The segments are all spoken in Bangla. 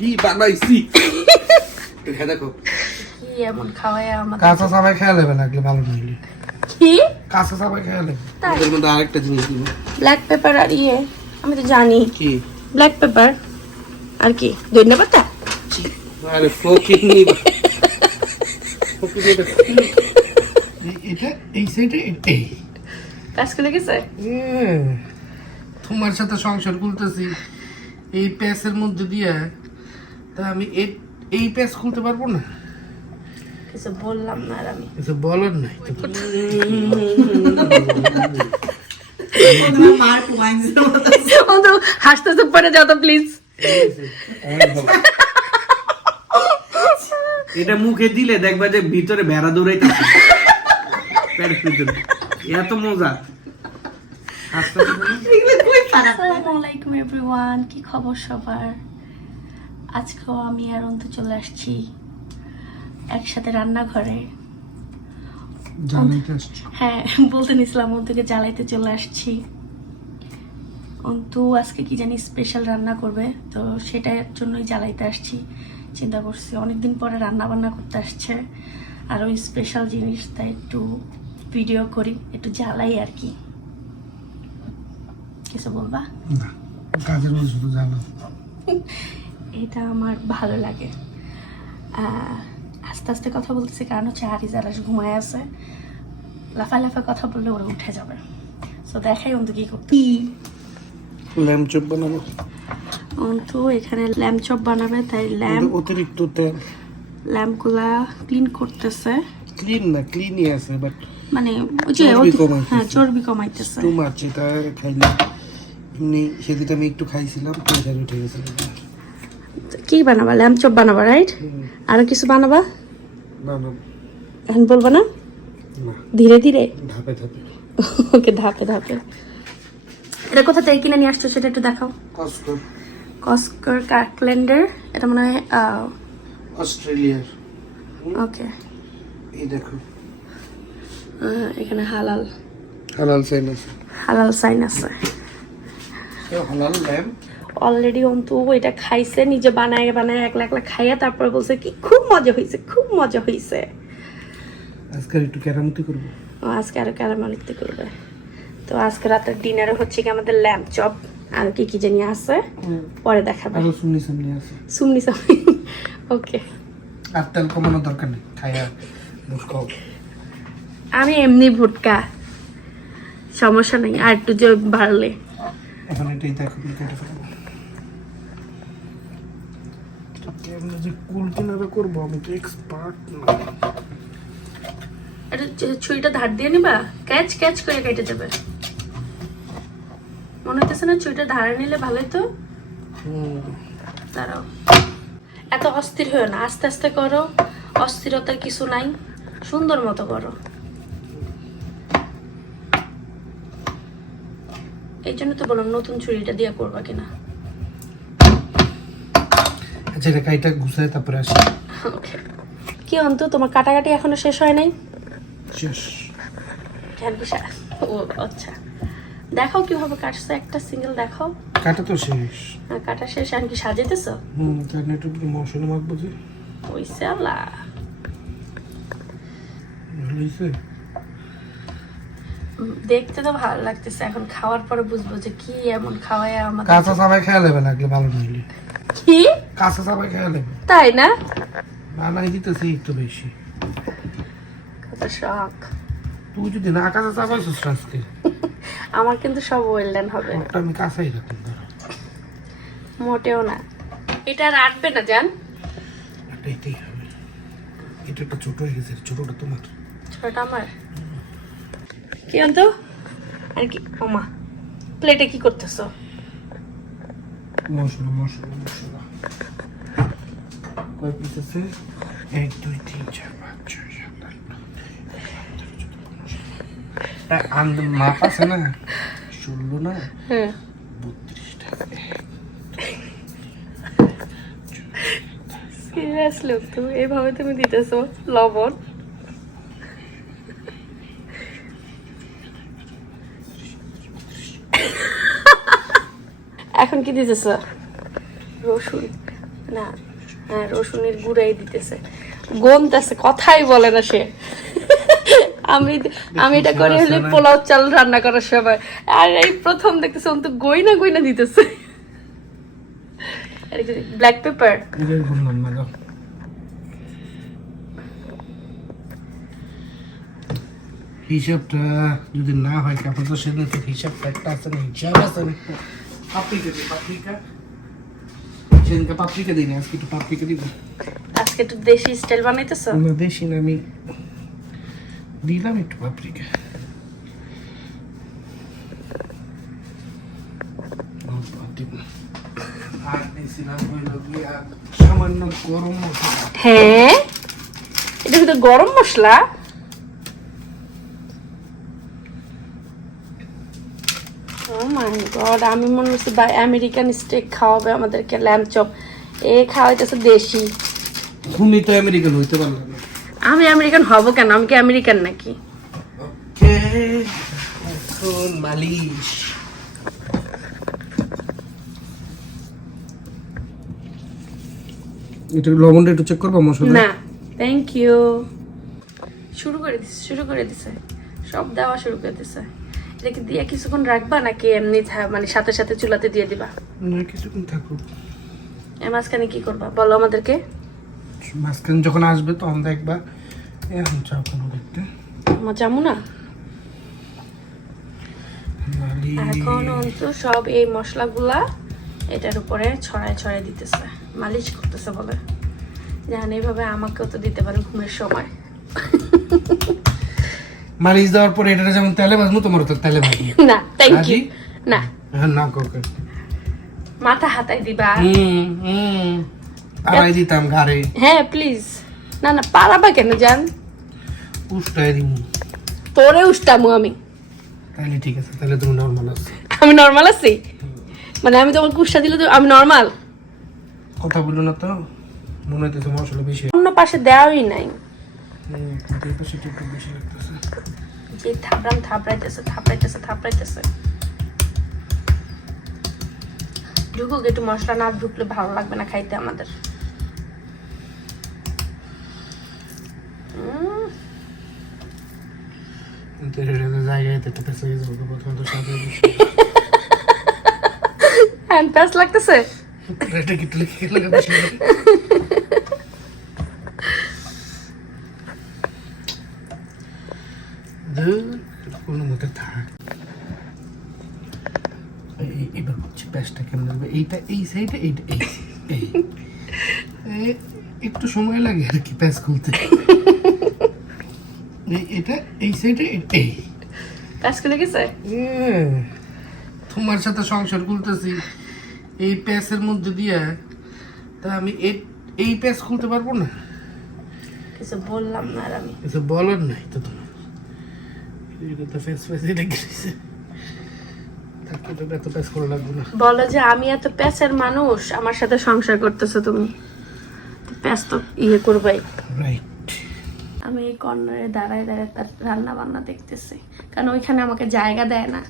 কি বানাইছি দেখো কি এমন খাওয়ায় আমাদের কাঁচা সবাই খেয়ে নেবে লাগলে ভালো নইলে কি কাঁচা সবাই খেয়ে নেবে এর মধ্যে আরেকটা জিনিস দিব ব্ল্যাক পেপার আর ইয়ে আমি তো জানি কি ব্ল্যাক পেপার আর কি ধনিয়া পাতা আরে ফকিং নি এটা এই সাইডে এই কাজ করে গেছে তোমার সাথে সংসার খুলতেছি এই প্যাসের মধ্যে দিয়ে তা আমি এই প্যাস খুলতে পারবো না কিছু বললাম না আর আমি কিছু বলার নাই অন্তু হাসতেছে পড়ে যাও তো প্লিজ এটা মুখে দিলে দেখবা যে ভিতরে ভেড়া দৌড়াইতেছে পেটের ভিতরে এত মজা আসসালামু আলাইকুম এভরিওয়ান কি খবর সবার আজকেও আমি আর অন্তু চলে আসছি একসাথে রান্নাঘরে হ্যাঁ বলতে নিছিলাম অন্তুকে জ্বালাইতে চলে আসছি অন্তু আজকে কি জানি স্পেশাল রান্না করবে তো সেটার জন্যই জ্বালাইতে আসছি চিন্তা করছি অনেকদিন পরে রান্না বান্না করতে আসছে আর ওই স্পেশাল জিনিস তাই একটু ভিডিও করি একটু জ্বালাই আর কি কিছু বলবা না কাজের মধ্যে শুধু জানো এটা আমার ভালো লাগে আস্তে আস্তে কথা বলতেছি কারণ হচ্ছে আরিজারাস ঘুমায় আছে লাফায় লাফায় কথা বললে ওরা উঠে যাবে তো দেখাই অন্তু কি করতে ল্যাম্প চপ বানাবো অন্তু এখানে ল্যাম্প চপ বানাবে তাই ল্যাম্প অতিরিক্ত তেল ল্যাম্পগুলা ক্লিন করতেছে ক্লিন না ক্লিনই আছে বাট মানে ওই যে চর্বি কমাইতেছে। হ্যাঁ চর্বি কমাইতেছে টু মাছ এটা খাইলে এমনি সেদিন আমি একটু খাইছিলাম প্রেশার উঠে গেছিল কি বানাবা ল্যাম্প চপ বানাবা রাইট আরো কিছু বানাবা বানাবো এখন বলবো না না ধীরে ধীরে ধাপে ধাপে ওকে ধাপে ধাপে এটা কোথা থেকে কিনে নিয়ে আসছো সেটা একটু দেখাও কসকর কস্কর কার্কল্যান্ডের এটা মনে হয় অস্ট্রেলিয়ার ওকে এই দেখো এখানে হালাল হালাল সাইন আছে হালাল সাইন আছে হালাল ল্যাম্প অলরেডি অন্তু এটা খাইছে নিজে বানায় বানায় একলা একলা খাইয়া তারপর বলছে কি খুব মজা হয়েছে খুব মজা হয়েছে আজকে একটু কেরামতি করবো ও আজকে আরো ক্যারামালিতে করবে তো আজকে রাতের ডিনারে হচ্ছে কি আমাদের ল্যাম্প চপ আর কি কি জানি আছে পরে দেখাবে আরো সুন্নি সামনে আছে সুমনি সামনি ওকে আর তেল কমানোর দরকার নেই খাইয়া কম আমি এমনি ভুটকা সমস্যা নেই আর একটু যে বাড়লে এখন এটাই দেখো কেটে ফেলবো কেমন যে কুল কিনারে করবো আমি তো এক্সপার্ট না এটা ছুরিটা ধার দিয়ে নিবা ক্যাচ ক্যাচ করে কেটে যাবে মনে হইতেছে না ছুরিটা ধারে নিলে ভালোই তো দাঁড়াও এত অস্থির হয়েও না আস্তে আস্তে করো অস্থিরতার কিছু নাই সুন্দর মতো করো এই জন্য তো বললাম নতুন ছুরিটা দিয়ে করবা কিনা আচ্ছা এটা কাইটা গুছাই তারপরে আসি ওকে কি অন্তু তোমার কাটাকাটি এখনো শেষ হয় নাই শেষ কেন বিষয় ও আচ্ছা দেখাও কিভাবে কাটছো একটা সিঙ্গেল দেখাও কাটা তো শেষ কাটা শেষ আর কি সাজাইতেছো কারণ একটু মশলা মাখবো যে ওইসে আল্লাহ ভালো হয়েছে দেখতে তো ভালো লাগতেছে এখন খাওয়ার পরে বুঝবো যে কি এমন খাওয়ায় আমাদের কাঁচা সবাই খেয়ে নেবে লাগলে ভালো নইলে কি কাঁচা সবাই খেয়ে নেবে তাই না বানাই দিতেছি একটু বেশি কত শখ তুই যদি না কাঁচা চাপাইছিস আজকে আমার কিন্তু সব ওয়েল ডান হবে ওটা আমি কাঁচাই রাখুন ধরো মোটেও না এটা আর আটবে না জান এটাই হবে এটা একটু ছোট হয়ে গেছে ছোটটা তোমার ছোটটা আমার কি অন্তু আর কি ওমা প্লেটে কি করতেছো মশলা কয় পিস আছে 1 2 3 4 5 6 7 8 আন্দ মাপ আছে না শুনলো না হ্যাঁ 32 টাকা সিরিয়াসলি তো এইভাবে তুমি দিতেছো লবণ এখন কি দিতেছ রসুন না হ্যাঁ রসুনের গুঁড়াই দিতেছে, গমতেছে, কথাই বলে না সে। আমি আমি এটা করে হলে পোলাও চাল রান্না করার সময়, আর এই প্রথম দেখতেছে অন্ত গইনা গইনা দিতেছে। ব্ল্যাক পেপার হিসাবটা যদি না হয় কাপড় তো সেদিন তো হিসাবটা একটা আছে না, হিসাব আছে না। পাপরিকা দিই, পাপরিকা সেদিনকে পাপরিকা দিই না, আজকে একটু পাপরিকা দিব। আজকে একটু দেশি স্টাইল বানাইতেছ? না দেশি না, আমি দিলাম একটু পাপরিকা। আর দিয়েছিলাম হইল গিয়া সামান্য গরম মশলা। হ্যাঁ এটা ভিতরে গরম মশলা? Oh my God, আমি মনে হচ্ছে আমেরিকান স্টেক খাওয়াবে আমাদেরকে, ল্যাম্ব চপ। এ খাওয়াইতেছে দেশি। তুমি তো আমেরিকান হইতে পারলে না। আমি আমেরিকান হব কেন? আমি কি আমেরিকান নাকি? ওকে, এখন মালিশ। এটা লবণটা একটু চেক করবো মশলা? না থ্যাংক ইউ। শুরু করে দিছে সব দেওয়া শুরু করে দিছে। এটা কি দিয়ে কিছুক্ষণ রাখবা নাকি এমনি মানে সাথে সাথে চুলাতে দিয়ে দিবা? না কিছুক্ষণ থাকুক। এর মাঝখানে কি করবা বলো আমাদেরকে? মাঝখানে যখন আসবে তখন দেখবা। এখন চাও কোনো দেখতে আমার জামু না এখন অন্তু সব এই মশলাগুলা এটার উপরে ছড়ায় দিতেছে, মালিশ করতেছে বলে। জানি এইভাবে আমাকেও তো দিতে পারে ঘুমের সময়। মালিশ দেওয়ার পরে এটা যেমন তেলে ভাজবো, তোমার তো তেলে ভাজি না থ্যাংক ইউ। না না কোকে মাথা হাতাই দিবা? আড়াই দিতাম ঘাড়ে। হ্যাঁ প্লিজ। না না পারাবা কেন জান? উষ্টাই দিম। তোরে উষ্টামু আমি? তাহলে ঠিক আছে, তাহলে তুমি নর্মাল আছো। আমি নর্মাল আছি মানে আমি তোমাকে উষ্টা দিলে তো আমি নর্মাল? কথা বললো না তো, মনে হইতেছে মশলা বেশি। অন্য পাশে দেওয়াই নাই। এই পাশে একটু বেশি লাগতেছে। যে থাপড়াইতেছে। ঢুকুক একটু, মশলা না ঢুকলে ভালো লাগবে না খাইতে আমাদের। জায়গায় একটু পেঁচে গেছে, প্রথম তো সাথে হ্যান্ড প্যাস লাগতেছে। এটা কি তুলে খেয়ে লাগা বেশি কোনো মতে থাক। এবার হচ্ছে প্যাচটা কেমন লাগবে, এইটা এই সাইডে, এইটা এই একটু সময় লাগে আর কি প্যাচ খুলতে। এটা এই সাইডে, এই প্যাস খুলে গেছে। তোমার সাথে সংসার খুলতেছি এই প্যাচের মধ্যে দিয়ে, তা আমি এই প্যাচ খুলতে পারবো না? কিছু বললাম না আর আমি। কিছু বলার নাই তো তোমার, এটা তো ফেস লেগে গেছে। এত প্যাচ করা লাগবে না। বলো যে আমি এত প্যাচের মানুষ, আমার সাথে সংসার করতেছো তুমি, প্যাচ তো ইয়ে করবাই। রাইট। আমি এই কর্নারে দাঁড়ায় তার রান্না বান্না দেখতেছি, কারণ ওইখানে আমাকে জায়গা দেয় না।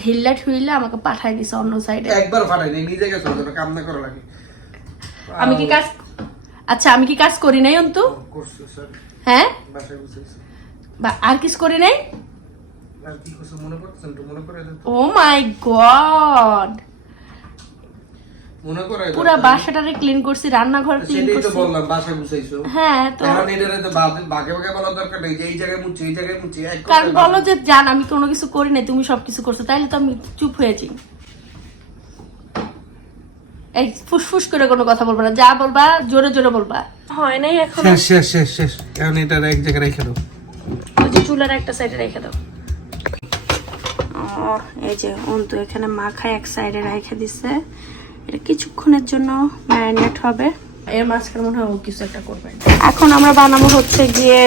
ঢিল্লা ঠুইলা আমাকে পাঠাই দিছে অন্য সাইডে। একবার ফাটাই নাই, নিজে গেছে ওটা কাম না করা লাগে। আমি কি কাজ, আচ্ছা আমি কি কাজ করি নাই অন্তু? করছো স্যার, হ্যাঁ বাসায় বসেছি। বা আর কিছু করি নাই? আর কি করছো মনে পড়ছেন তো? মনে করে ও মাই গড, মনে করে পুরো বাসাটারে ক্লিন করছি, রান্নাঘর ক্লিন সেটাই তো করছি। বললাম, বাসা গুছাইছো। হ্যাঁ তো এখন এটারে তো ভাগে ভাগে বলার দরকার নেই যে এই জায়গায় মুছি, এই জায়গায় মুছি। এক কারণ বলো যে জান আমি কোনো কিছু করি নাই, তুমি সবকিছু করছো, তাইলে তো আমি চুপ হয়ে যাই। এই ফুসফুস করে কোনো কথা বলবা না, যা বলবা জোরে জোরে বলবা। হয় নাই এখন। শেষ। এখন এটা এক জায়গায় রেখে দাও। ওই যে চুলার একটা সাইডে রেখে দাও। এই যে অন্তু এখানে মাখায় এক সাইডে রেখে দিছে, এটা কিছুক্ষণের জন্য ম্যারিনেট হবে। এর মাঝখানে মনে হয় ও কিছু একটা করবে। এখন আমরা বানাবো হচ্ছে গিয়ে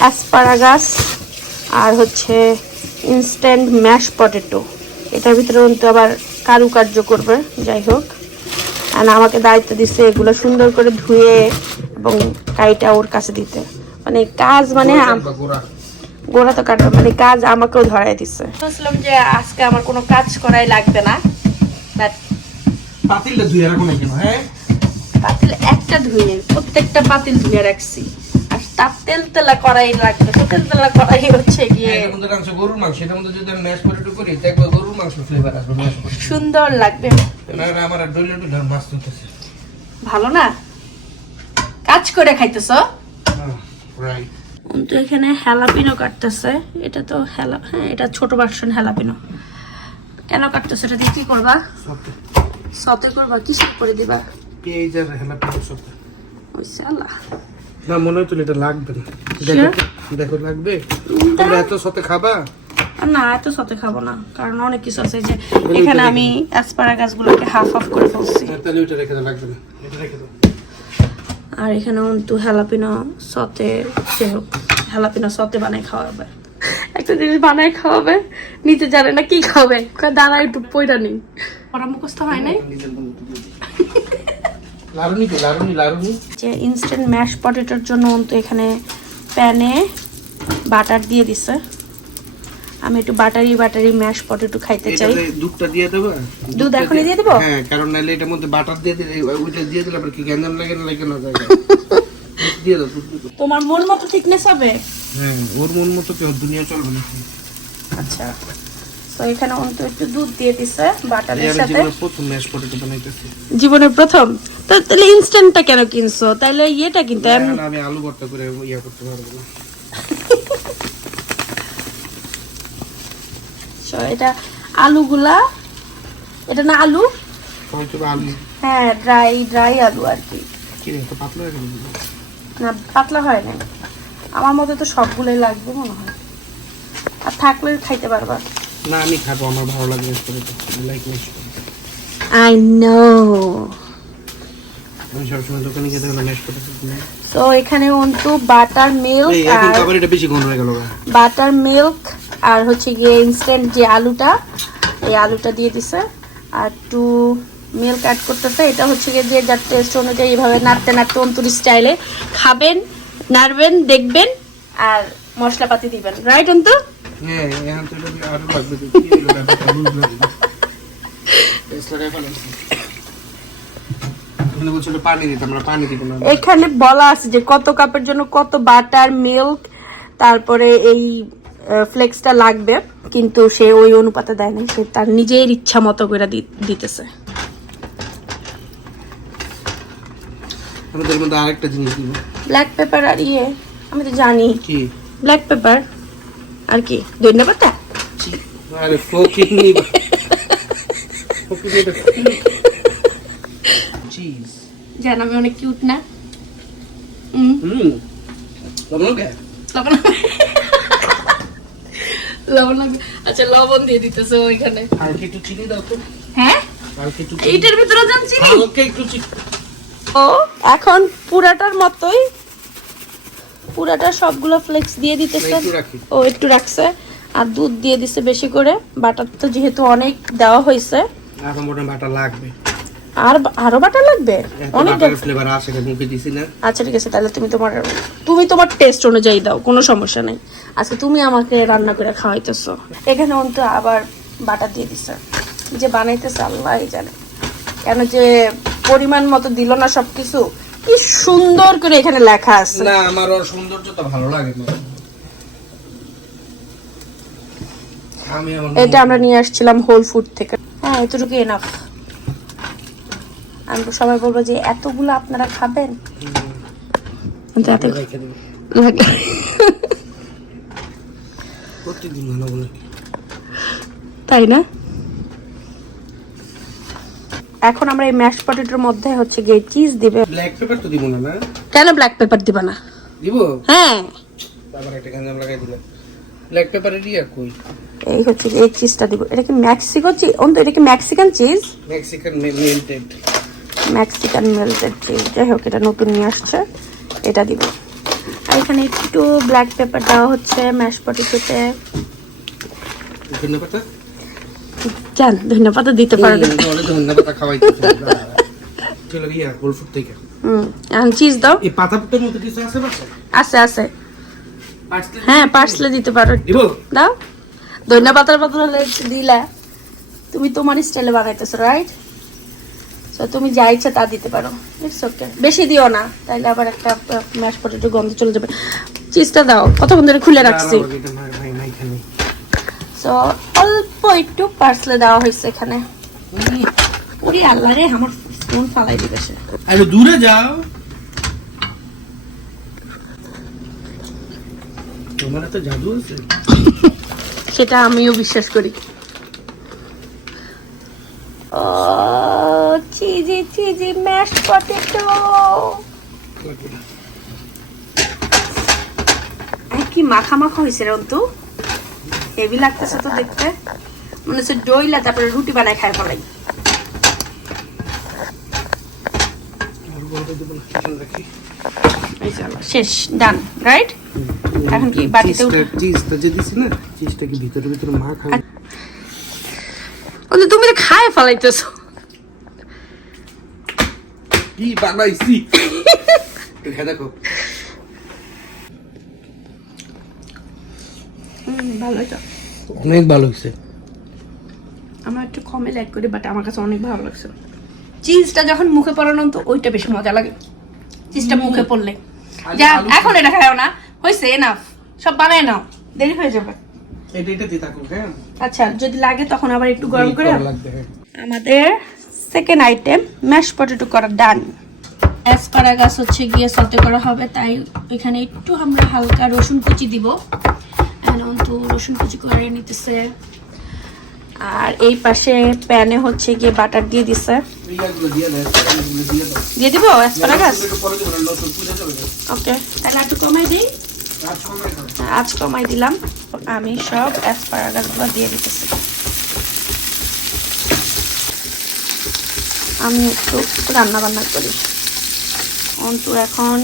অ্যাসপারাগাস আর হচ্ছে ইনস্ট্যান্ট ম্যাশ পটেটো। এটার ভিতরে অন্তু আবার কারুকার্য করবে, যাই হোক। আর আমাকে দায়িত্ব দিচ্ছে এগুলো সুন্দর করে ধুয়ে এবং কাইটা ওর কাছে দিতে, মানে কাজ মানে গোড়া তো কাটবে, মানে কাজ আমাকেও ধরাই দিচ্ছে। বুঝলাম যে আজকে আমার কোনো কাজ করাই লাগবে না, বাট পাতিলটা ধুয়ে রাখো না কেন? হ্যাঁ পাতিল একটা ধুয়ে, প্রত্যেকটা পাতিল ধুয়ে রাখছি। আর তার তেলতেলা কড়াই লাগবে, তো তেলতেলা কড়াই হচ্ছে গিয়ে এর মধ্যে রাখছো গরুর মাংস, এটার মধ্যে যদি আমি ম্যাশ পটেটো করি দেখবো গরুর মাংস ফ্লেভার আসবে ম্যাশ পটেটো। সুন্দর লাগবে। না না আমার আর ডইলে ডইলে মাছ তুলতেছে। ভালো না? কাজ করে খাইতেছ? রাইট। তো এখানে হ্যালাপিনো কাটতেছে। এটা তো হ্যাঁ, এটা ছোট ভার্সন হ্যালাপিনো। কেন কাটতেছে? এটা দিয়ে কি করবা? সতে করবা? কি সব করে দিবা? পেঁয়াজ আর হেলাপিনো সব। ওইসে আল্লাহ। না মনে হচ্ছিল এটা লাগবে না। Sure? দেখো লাগবে। তোমরা এত সাথে খাবা? না, এত সতে খাবো না, কারণ অনেক কিছু আছে। যে এখানে আমি অ্যাসপারাগাস গুলোকে হাফ হাফ করে ফেলছি। তাহলে ওইটা রেখে দাও, লাগবে না। এটা রেখে দাও। আর এখানে অন্তু হ্যালাপিনো সতে, সে হোক হ্যালাপিনো সতে বানাই খাওয়াবে। একটা জিনিস বানাই খাওয়াবে, নিতে জানে না কি খাবে, দাঁড়া একটু পয়রা নেই। পড়া মুখস্থ হয় নাই। লারুনি যে ইনস্ট্যান্ট ম্যাশ পটেটোর জন্য অন্তু এখানে প্যানে বাটার দিয়ে দিছে। আমি একটু বাটারি ম্যাশ পটেটো খাইতে চাই। এটাতে দুধটা দিয়ে দেবো? দুধ এখনই দিয়ে দেবো? হ্যাঁ, কারণ নাইলে এটার মধ্যে বাটার দিয়ে দিলে ওইটা দিয়ে দিলে আবার কি গ্যাঞ্জাম লাগে না যায়। দিয়ে দাও দুধ। তোমার মন মতো থিকনেস হবে? হ্যাঁ, ওর মন মতো কেউ দুনিয়া চলবে না। আচ্ছা, তো এখানে অন্ত একটু দুধ দিয়ে দিছে বাটারের আমি সাথে। জীবনে প্রথম ম্যাশ পটেটো বানাইতেছি। জীবনের প্রথম? তো তাহলে ইনস্ট্যান্টটা কেন কিনছো? তাহলে ইয়েটা কিনতে। আমি আলু ভর্তা করে ইয়া করতে পারবো না। এটা আলুগুলা, এটা না আলু, হয়তো আলু হ্যাঁ ড্রাই আলু আর কি। কি রে, তো পাতলা হয়ে গেল। না পাতলা হয় না, আমার মতে তো সবগুলোই লাগবে মনে হয়। আর থাকলে খাইতে পারবা। না আমি খাবো, আমার ভালো লাগে mash potato. I like mash potato. I know. আমি সবসময় দোকানে গিয়ে দেখলাম ম্যাশ পটেটো কিনে। তো এখানে অন্তু বাটার মিল্ক এই এখন আর আবার এটা বেশি ঘন হয়ে গেল। বাটার মিল্ক আর হচ্ছে গিয়ে ইনস্ট্যান্ট যে আলুটা, এই আলুটা দিয়ে দিছে। আর একটু মিল্ক অ্যাড করতেছে। এটা হচ্ছে গিয়ে যে যার টেস্ট অনুযায়ী এইভাবে নাড়তে নাড়তে অন্তুর স্টাইলে খাবেন, নাড়বেন, দেখবেন আর মশলাপাতি দিবেন। রাইট অন্তু? হ্যাঁ, এখন তো এটা আরো লাগবে। কি হলো ব্যাপারটা বুঝলাম না। টেস্ট লাগাই ফেলাম। এখানে বলছিল পানি দিতে, আমরা পানি দিব না। এখানে বলা আছে যে কত কাপের জন্য কত বাটার মিল্ক, তারপরে এই ফ্লেক্সটা লাগবে, কিন্তু সে ওই অনুপাতে দেয় না, সে তার নিজের ইচ্ছা মতো করে দিতেছে। আমাদের মধ্যে আরেকটা জিনিস দিব। ব্ল্যাক পেপার আর ইয়ে, আমি তো জানি কি? ব্ল্যাক পেপার আর কি ধনিয়া পাতা। আরে ফকিং নি। চিজ। জান আমি অনেক কিউট না? লবণ কে? লবণ লাগবে। আচ্ছা লবণ দিয়ে দিতেছে ওইখানে। আর একটু চিনি দাও তো। হ্যাঁ, আর একটু এইটার ভিতরে জানছি না। ওকে একটু চিনি। ও এখন পুরাটার মতোই, পুরাটা সবগুলো ফ্লেক্স দিয়ে দিতেছে। একটু রাখি। ও একটু রাখছে। আর দুধ দিয়ে দিছে বেশি করে। বাটার তো যেহেতু অনেক দেওয়া হয়েছে, এখন মোটা বাটা লাগবে। আর আরো বাটার লাগবে অনেক। বাটার ফ্লেভার আছে, মুখে দিছি না। আচ্ছা ঠিক আছে, তাহলে তুমি তোমার টেস্ট অনুযায়ী দাও, কোনো সমস্যা নেই। আজকে তুমি আমাকে রান্না করে খাওয়াইতেছো। এখানে অন্ত আবার বাটার দিয়ে দিছে। যে বানাইতেছে আল্লাহই জানে, কেন যে পরিমাণ মতো দিল না সবকিছু। কি সুন্দর করে এখানে লেখা আছে। না আমার ওর সৌন্দর্যটা ভালো লাগে না। এটা আমরা নিয়ে আসছিলাম হোল ফুড থেকে। হ্যাঁ এতটুকু এনাফ। আমি সবাই বলবো যে এতগুলো আপনারা খাবেন, কিন্তু এত প্রতিদিন ভালো বলে। তাই না? এখন আমরা এই ম্যাশ পটেটোর মধ্যে হচ্ছে গিয়ে চিজ দিবে। ব্ল্যাক পেপার তো দিব না। না কেন ব্ল্যাক পেপার দিবা না? দিব। হ্যাঁ, আবার একটা গাঞ্জাম লাগাই দিলাম। ব্ল্যাক পেপারের ইয়া কই? এই হচ্ছে এই চিজটা দিব। এটা কি মেক্সিকো চিজ? অন্ত এটা কি Mexican cheese? Mexican melted. Mexican melted cheese. যাই হোক, এটা নতুন নিয়ে আসছে, এটা দিব। আর এখানে একটু ব্ল্যাক পেপার দেওয়া হচ্ছে ম্যাশ পটেটোতে। ধন্যবাদ। জান ধন্যবাদ দিতে পারবে। ধন্যবাদ খাওয়াইতেছে। চলো ইয়া হোল ফুড থেকে। এখন চিজ দাও। এই পাতা পুতের মতো কিছু আছে বাসা? আছে আছে। হ্যাঁ পার্সলে দিতে পারো। দিব। দাও। ধন্যবাদের বদলে দিলা। তুমি তোমার স্টাইলে বানাইতেছো, রাইট? তো তুমি যা ইচ্ছা তা দিতে পারো, ইটস ওকে। বেশি দিও না, তাইলে আবার একটা ম্যাশ পটেটো গন্ধ চলে যাবে। চিজটা দাও, কতক্ষণ ধরে খুলে রাখছি। তো অল্প একটু পার্সলে দেওয়া হয়েছে এখানে। ওরে আল্লাহ রে, আমার ফোন ফালাই দিবে সে। আরে দূরে যাও, তোমার তো জাদু আছে। সেটা আমিও বিশ্বাস করি। ও চিজি চিজি ম্যাশ পটেটো, কি মাখা মাখা হয়েছে রে অন্তু, হেভি লাগতেছে তো দেখতে, মনে হচ্ছে ডইলা তারপরে রুটি বানায় খায় ফলাই। এই চলো, শেষ, ডান, রাইট? এখন কি বাটিতে চিজটা যে দিছি না, চিজটা কি ভিতরে ভিতরে মাখা। অন্তু তুমি তো খায় ফলাইতেছো। কি বানাইছি দেখো। ভালো হয়েছে, অনেক ভালো হয়েছে। আমার একটু কমে লাইক করি, বাট আমার কাছে অনেক ভালো লাগছে। চিজটা যখন মুখে পড়ানো তো ওইটা বেশি মজা লাগে, চিজটা মুখে পড়লে। যা এখন এটা খাও না, হয়েছে, এনাফ, সব বানায় নাও, দেরি হয়ে যাবে। এটা দিতে থাকুন, হ্যাঁ। আচ্ছা, যদি লাগে তখন আবার একটু গরম করে। লাগবে, হ্যাঁ। আমাদের সেকেন্ড আইটেম ম্যাশ পটেটো করা ডান। অ্যাসপারাগাস হচ্ছে গিয়ে সতে করা হবে, তাই এখানে একটু আমরা হালকা রসুন কুচি দিব। অন্তু রসুন কুচি করে নিতেছে, আর এই পাশে প্যানে হচ্ছে গিয়ে বাটার দিয়ে দিছে। দিয়ে দিব অ্যাসপারাগাস, ওকে। তাহলে একটু কমাই দিই, আজ কমাই দিলাম। আমি সব অ্যাসপারাগাসগুলো দিয়ে দিতেছি। আমি একটু রান্না বান্না করি। অন্তু এখন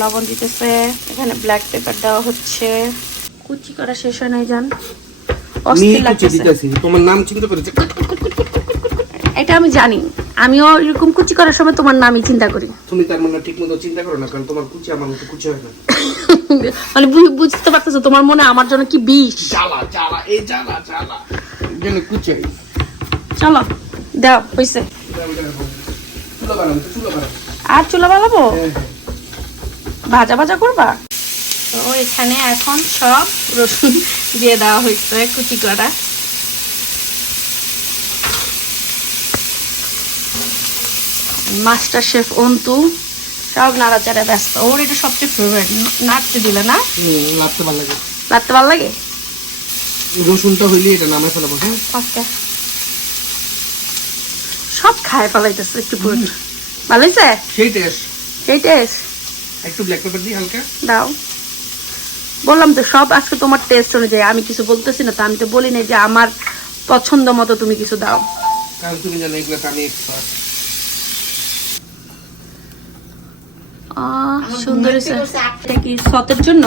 লবণ দিতেছে, এখানে ব্ল্যাক পেপার দেওয়া হচ্ছে। কুচি করা শেষ হয় নাই জান, অস্থির লাগতেছে। তোমার নাম চিন্তা করেছে, এটা আমি জানি, আমিও এরকম কুচি করার সময় তোমার নামই চিন্তা করি। তুমি তার মানে ঠিক মতো চিন্তা করো না, কারণ তোমার কুচি আমার মতো কুচি হয় না। মানে বুঝতে পারতেছো তোমার মনে আমার জন্য কি বিষ। জ্বালা জ্বালা, এই জ্বালা জ্বালা যেন কুচি। চলো দাও, হইছে। আর চুলা বানাবো, ভাজা ভাজা করবা। তো এখানে এখন সব রসুন দিয়ে দেওয়া হয়েছে কুচি করা। মাস্টার শেফ অন্তু সব নাড়াচাড়া ব্যস্ত, ওর এটা সবচেয়ে ফেভারিট। নাড়তে দিলে না, লাগতে ভালো লাগে, লাগতে ভালো লাগে। রসুনটা হইলে এটা নামে ফেলাবো, হ্যাঁ। ওকে, সব খায় ফেলাইতেছে একটু পুরো। ভালো হয়েছে, সেই টেস্ট, সেই টেস্ট। একটু ব্ল্যাক পেপার দিই হালকা দাও। বললাম তো সব আজকে তোমার টেস্ট অনুযায়ী, আমি কিছু বলতেছি না তো, আমি তো বলি নাই যে আমার পছন্দ মতো তুমি কিছু দাও, কারণ তুমি জানো এগুলোতে আমি এক্সপার্ট। সুন্দর হয়েছে। এটা কি সতের জন্য?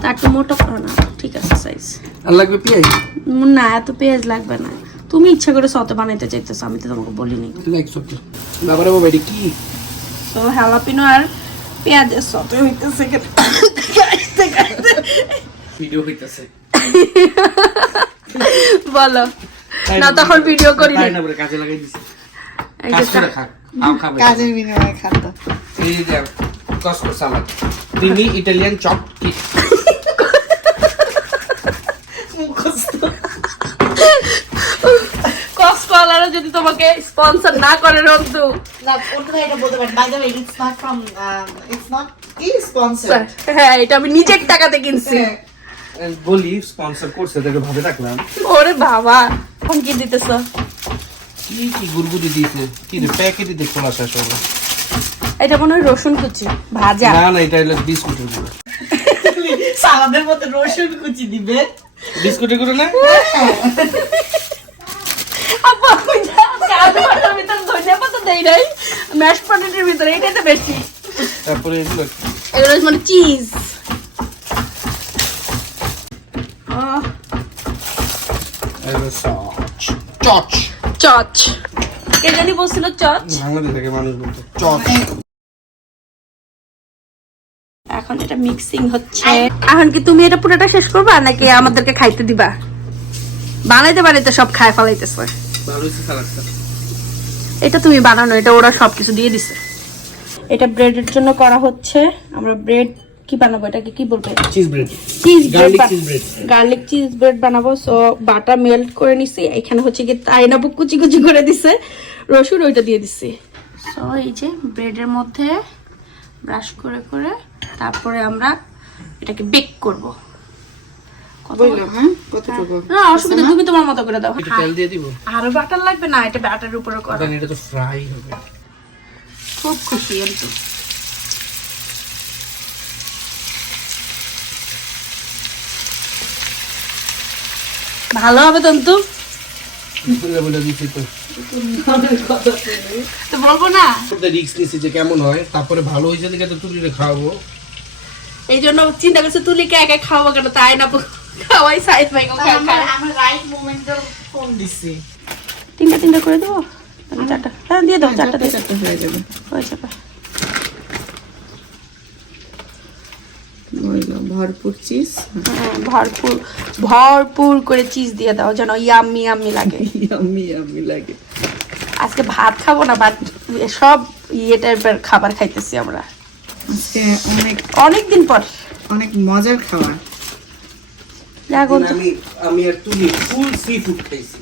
তা একটু মোটা করো না, ঠিক আছে সাইজ। আর লাগবে পেঁয়াজ? না, এত পেঁয়াজ লাগবে না, তুমি ইচ্ছা করে সতে বানাইতে চাইতেছো, আমি তো তোমাকে বলিনি। লাইক সতে বাবারে বাবা, এটা কি? তো হ্যালাপিনো আর পেঁয়াজের সতে হইতেছে। ভিডিও হইতাছে বলো না, তখন ভিডিও করি না, কাজে লাগাই দিছি। এই যে কাজের বিনিময়ে খাদ্য। এই যে কসকো সালাদ, ক্রিমি ইটালিয়ান চপ কিট। কসকোলারা যদি তোমাকে স্পন্সর না করে রন্তু, না, ওটা এটা বলতে পারেন। By the way, it's not sponsored. হ্যাঁ, এটা আমি নিজের টাকাতে কিনছি। বলি স্পন্সর করছে, দেখে ভাবে রাখলাম। ওরে বাবা, এখন কি দিতেছো? কি কি গুড়গুড়ি দিয়েছে, কি রে প্যাকেটে দিয়ে খোলা শেষ হলো। এটা মনে হয় রসুন কুচি ভাজা। না না, এটা হলো বিস্কুটের গুঁড়ো। সালাদের মধ্যে রসুন কুচি দিবে, বিস্কুটের গুঁড়ো না? আপা আলু ভাটার ভিতরে ধনিয়া পাতা দেই নাই, ম্যাশ পটেটোর ভিতরে এটাই তো বেশি। তারপরে এগুলো মানে চিজ। চচ চচ, কে জানি বলছিল চচ। বাংলাদেশ থেকে মানুষ বলতো চচ। এখন এটা মিক্সিং হচ্ছে। এখন কি তুমি এটা পুরোটা শেষ করবা নাকি আমাদেরকে খাইতে দিবা? বানাইতে বানাইতে সব খায় ফেলাইতেছে। ভালো হয়েছে সালাদটা। এটা তুমি বানানো, এটা ওরা সবকিছু দিয়ে দিছে। এটা ব্রেডের জন্য করা হচ্ছে। আমরা ব্রেড কি বানাবো, এটাকে কি বলবো? Cheese bread, cheese garlic cheese bread. Garlic cheese bread বানাবো। সো বাটার মেল্ট করে নিছি, এখানে হচ্ছে কি পাইনাপল কুচি কুচি করে দিছে, রসুন ওইটা দিয়ে দিছি। সো এই যে ব্রেডের মধ্যে ব্রাশ করে করে তারপরে আমরা এটাকে বেক করব। না অসুবিধা, তুমি তোমার মতো করে দাও। একটু তেল দিয়ে দিব। আরো বাটার লাগবে না, এটা ব্যাটারের উপরে করা। জানি এটা তো ফ্রাই হবে। খুব খুশি কিন্তু। ভালো হবে তন্তু, বলে দিছি তো। তো বলবো না। রিস্ক নিছি যে কেমন হয়, তারপরে ভালো হয়েছে দেখে তো তুলিরে খাওয়াবো। এই জন্য চিন্তা করছে তুলিকে একা খাওয়াবো কেন, তাই না খাওয়াই সাইজ ভাই। আমার রাইট মোমেন্টে ফোন দিছি। তিনটা করে দেবো, চারটা? হ্যাঁ দিয়ে দাও, চারটা দিয়ে চারটা হয়ে যাবে। হয়ে যাবে। ভরপুর চিজ, হ্যাঁ, ভরপুর ভরপুর করে চিজ দিয়ে দাও যেন ইয়াম্মি ইয়াম্মি লাগে। ইয়াম্মি লাগে। আজকে ভাত খাবো না, বাট সব ইয়ে টাইপের খাবার খাইতেছি আমরা আজকে অনেকদিন পর। অনেক মজার খাবার। দেখো আমি আর তুলি ফুল সি ফুড খাইছি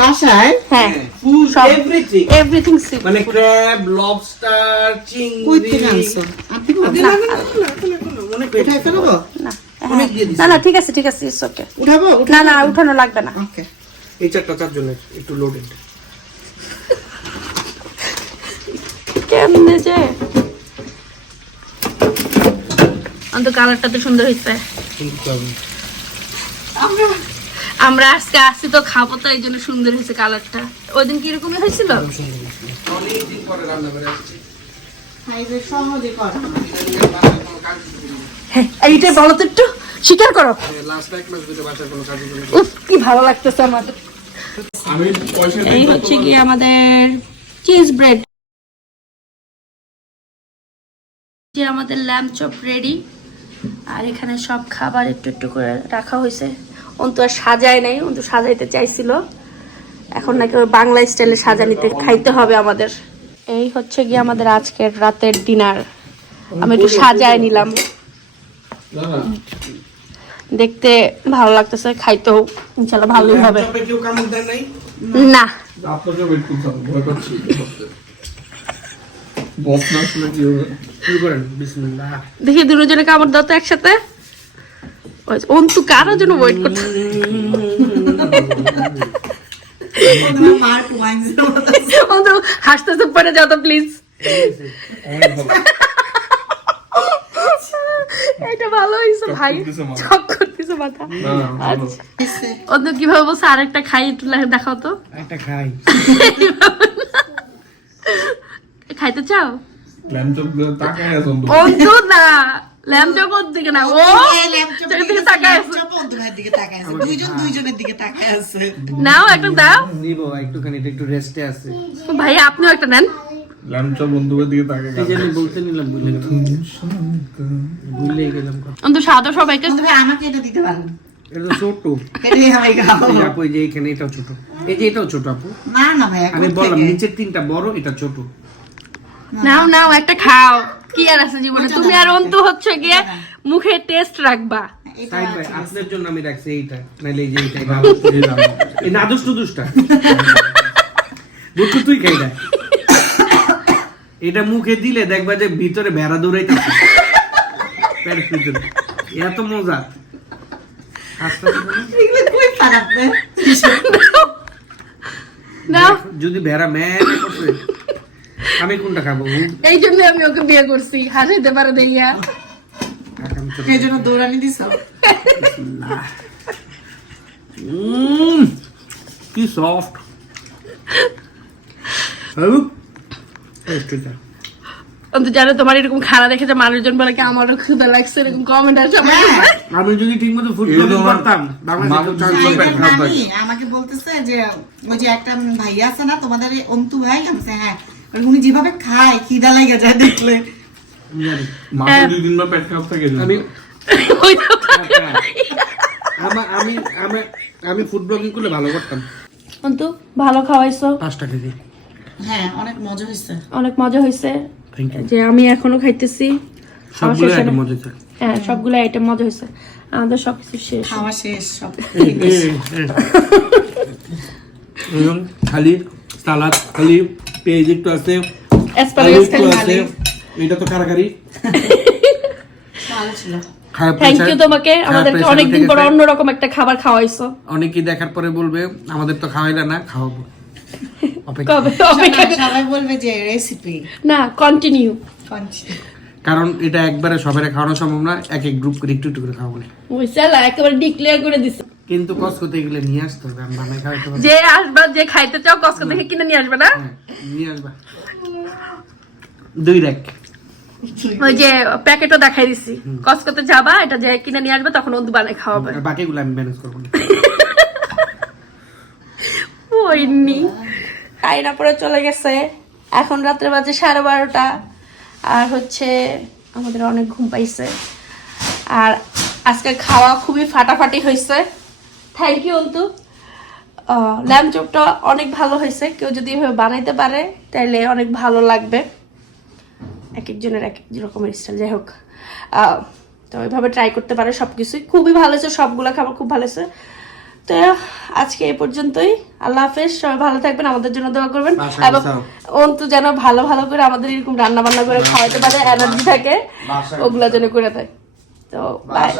বাসায়। হ্যাঁ ফুল সব এভরিথিং, এভরিথিং সি মানে ক্র্যাব, লবস্টার, কই চিংড়ি। থেকে আনছো? আপনি উঠাই ফেলবো? না অনেক দিয়ে দিছি। না না ঠিক আছে ঠিক আছে, ইটস ওকে। উঠাবো? না না উঠানো লাগবে না। ওকে। এই চারজনের একটু লোডেড। কেমনে যে অন্ত কালারটা তো সুন্দর হয়েছে। কিন্তু আমরা আজকে আসছি তো খাবো, তো এই জন্য সুন্দর হয়েছে কালারটা। ওই দিন কিরকমই হয়েছিল? অনেকদিন পরে রান্না করে আসছি। খাইবে সহজে কর। হ্যাঁ এইটাই বলো তো, একটু স্বীকার করো। লাস্ট এক মাস ধরে বাসার কোনো কাজ করি। উফ কি ভালো লাগতেছে আমার। আমি পয়সা এই হচ্ছে কি আমাদের চিজ ব্রেড, যে আমাদের ল্যাম্ব চপ রেডি। আর এখানে সব খাবার একটু একটু করে রাখা হয়েছে। অন্তু আর সাজায় নাই, অন্তু সাজাইতে চাইছিল, এখন নাকি ওই বাংলা স্টাইলে সাজানিতে খাইতে হবে আমাদের। এই হচ্ছে কি আমাদের আজকের রাতের ডিনার। আমি একটু সাজায় নিলাম, দেখতে ভালো লাগতেছে, খাইতেও ইনশাল্লাহ ভালোই হবে। কেউ কামড় দেয় নাই? না আপনাকে ওয়েট করতে হবে, ভয় পাচ্ছি। বস না শুনে কি হবে? শুরু করেন, বিসমিল্লাহ। দেখি দুজনে কামড় দাও তো একসাথে। ওই অন্তু কারোর জন্য ওয়েট করতে। মার কুমাইছে। অন্তু হাসতেছে, পরে যাও তো প্লিজ। অনেক ভালো। এটা ভালো হয়েছে ভাই, করতেছে মাথা। চক করতেছে মাথা। না, ভালো। আচ্ছা অন্তু কিভাবে বলছে আরেকটা খাই, একটু দেখাও তো। একটা খাই। খাইতে চাও? ল্যাম্প চপ গুলো তাকায় আছেন তো। অন্তু না, ল্যাম্প চপ ওর দিকে না, ও তোর দিকে তাকায় আছে। দুইজনের দিকে তাকায় আছে। নাও একটা দাও নিব একটুখানি, এটা একটু রেস্টে আছে। ভাই, আপনিও একটা নেন। ল্যাম্প চপ বন্ধুদের দিকে তাকায় এই যে আমি বলতে নিলাম, ভুলে গেলাম কথা। অন্তু সাদা সবাইকে। তুমি আমাকে এটা দিতে পারেন। এটা তো ছোট। এটাই আমি খাবো। এই আপু, এই যে এখানে এটাও ছোট, এই যে এটাও ছোট আপু। না না ভাই, আমি বললাম নিচের তিনটা বড়, এটা ছোট। নাও নাও একটা খাও, কি আর আছে জীবনে। তুমি আর অন্তু হচ্ছে গিয়ে মুখে টেস্ট রাখবা। সাইড বাই আপনার জন্য আমি রাখছি এইটা, নাইলে এই যে এইটাই ভালো। এই নাদুস টুদুসটা বুঝছো, তুই খাই না। এটা মুখে দিলে দেখবা যে ভিতরে ভেড়া দৌড়াইতেছে পেটের ভিতরে, এত মজা। আস্তে আস্তে এগুলো খুবই খারাপ রে। নাও, যদি ভেড়া ম্যান করছে, আমি কোনটা খাবো? এই জন্য আমি ওকে বিয়ে করছি, হাসাইতে পারে দেখিয়া। এই জন্য দৌড়ানি দিছ। কি সফট। অন্তু জানো তোমার এরকম খানা দেখে যে মানুষজন বলে কি আমারও ক্ষুধা লাগছে, এরকম কমেন্ট আসে আমার কাছে। আমি যদি ঠিক মতো ফুড এগুলো ব্লগিং আমার করতাম, বাংলাদেশে মানুষ চান্স জানে। পেতাম। খারাপ মামি লাগে। আমাকে বলতেছে যে ওই যে একটা ভাইয়া আছে না তোমাদের, এই অন্তু ভাই। আমি বলছি, হ্যাঁ। উনি যেভাবে খায় খিদা লাগে যায় দেখলে। আমি জানি। মাসে 2 দিন বা পেট খারাপ থাকে এজন্য। আমি ওই তো আমি আমি আমি ফুড ব্লগিং করলে ভালো করতাম। অন্তু ভালো খাওয়াইছো, 5 টাকা কেজি। হ্যাঁ অনেক মজা হয়েছে। অনেক মজা হয়েছে, থ্যাংক ইউ। যে আমি এখনো খাইতেছি। খাওয়া সবগুলো শেষ একটা হয়নি। মজা আছে। হ্যাঁ সবগুলো আইটেম মজা হয়েছে, আমাদের সবকিছু শেষ। খাওয়া শেষ সব। এবং খালি সালাদ, খালি পেঁয়াজ একটু আছে, আলু অ্যাসপারাগাস একটু আছে। এটা তো কারাকারি। ভালো ছিল। থ্যাংক ইউ তোমাকে, আমাদেরকে অনেকদিন পর অন্যরকম একটা খাবার খাওয়াইছো। অনেকেই দেখার পরে বলবে আমাদের তো খাওয়াইলা না, খাওয়াবো। অপেক্ষা। কবে অপেক্ষা সবাই বলবে যে রেসিপি না, কন্টিনিউ। কারণ এটা একবারে সবাই খাওয়ানো সম্ভব না, এক এক গ্রুপ করে একটু একটু করে খাওয়াবো। ওই সালা একেবারে ডিক্লেয়ার করে দিছে, কিন্তু কসকোতে এগুলো নিয়ে আসতে হবে, আমি বানাই খাওয়াইতে পারবো। যে আসবা, যে খাইতে চাও কসকো থেকে কিনে নিয়ে আসবে না। হ্যাঁ, নিয়ে আসবা 2 র্যাক। ওই যে প্যাকেটও দেখাই দিছি, কসকোতে যাবা, এটা যে কিনে নিয়ে আসবে, তখন অন্তু বানাই খাওয়াবে। আর বাকিগুলো আমি ম্যানেজ করবো না। ওইনি আইনা পরে চলে গেছে, এখন রাত্রে বাজে 12:30, আর হচ্ছে আমাদের অনেক ঘুম পাইছে। আর আজকে খাওয়া খুবই ফাটাফাটি হয়েছে। Thank you Antu. ল্যাম্প চপটা অনেক ভালো হয়েছে, কেউ যদি এভাবে বানাইতে পারে তাহলে অনেক ভালো লাগবে। এক একজনের এক এক রকমের স্টাইল, যাই হোক তো ওইভাবে ট্রাই করতে পারে। সব কিছুই খুবই ভালো হয়েছে, সবগুলো খাবার খুব ভালো হয়েছে। তো আজকে এই পর্যন্তই, আল্লাহ হাফেজ, সবাই ভালো থাকবেন, আমাদের জন্য দোয়া করবেন, এবং অন্তু যেন ভালো ভালো করে আমাদের এরকম রান্না বান্না করে খাওয়াতে পারে, এনার্জি থাকে, ওগুলা যেন করে দেয়। তো বাই।